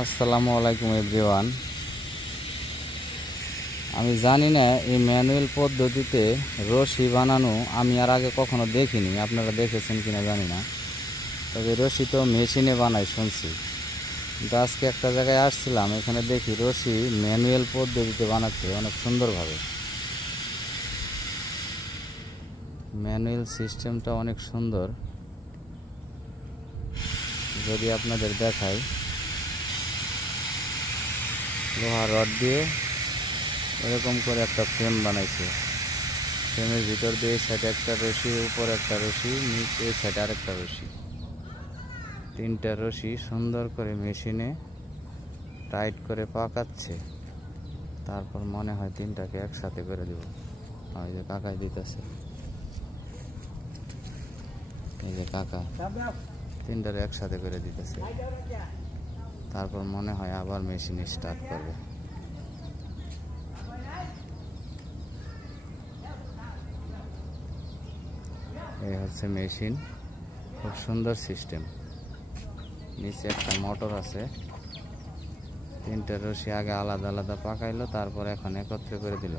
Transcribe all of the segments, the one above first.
আসসালামু আলাইকুম এভরিওয়ান। আমি জানি না এই ম্যানুয়াল পদ্ধতিতে রশি বানানো আমি আর আগে কখনো দেখিনি, আপনারা দেখেছেন কিনা জানি না। তবে রশি তো মেশিনে বানাই শুনছি, কিন্তু আজকে একটা জায়গায় আসছিলাম, এখানে দেখি রশি ম্যানুয়াল পদ্ধতিতে বানাচ্ছে অনেক সুন্দরভাবে। ম্যানুয়াল সিস্টেমটা অনেক সুন্দর, যদি আপনাদের দেখাই। লোহা রড দিয়ে এরকম করে একটা ফ্রেম বানাইছে। ফ্রেমের ভিতর দিয়ে সাইডে একটা রশি, উপর একটা রশি, নিচে সাইডে আরেকটা রশি, তিনটা রশি সুন্দর করে মেশিনে টাইট করে পাকাচ্ছে। তারপর মনে হয় তিনটাকে একসাথে করে দিব। ওই যে কাকাই দিতেছে, এই যে কাকা তিনটারে একসাথে করে দিতেছে। তারপর মনে হয় আবার মেশিন স্টার্ট করবে। এই হচ্ছে মেশিন, খুব সুন্দর সিস্টেম। নিচে একটা মোটর আছে, তিনটা রশি আগে আলাদা আলাদা পাকাইলো, তারপর এখন একত্রে করে দিল।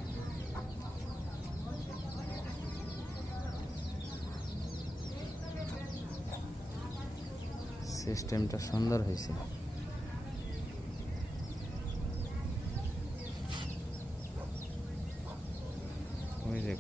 সিস্টেমটা সুন্দর হয়েছে। ওই যে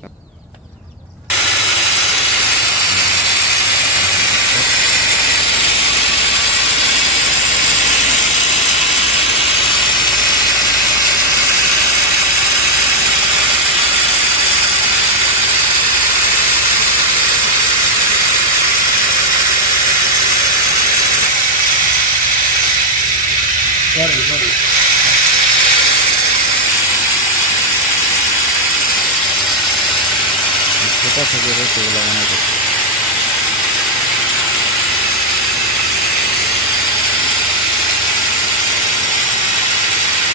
সেটা থেকে রশিগুলো বানাইতেছে।